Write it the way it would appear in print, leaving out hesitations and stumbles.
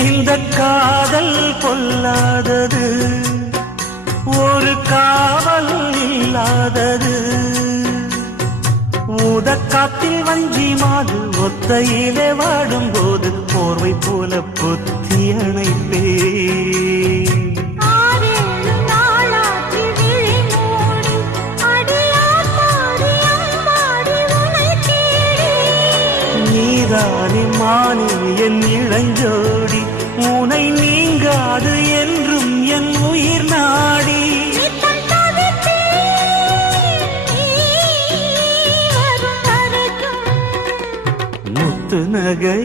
இந்த காதல் கொல்லாதது, ஒரு காவல் இல்லாதது. ஊதக்காத்தில் வஞ்சி மாது ஒத்தையிலே வாடும்போது போர்வை போல புத்தி அணைப்பே. நீதானே மானே என் இளஞ்சோடி, உனை நீங்காது என்றும் என் உயிர் நாடி. முத்து நகை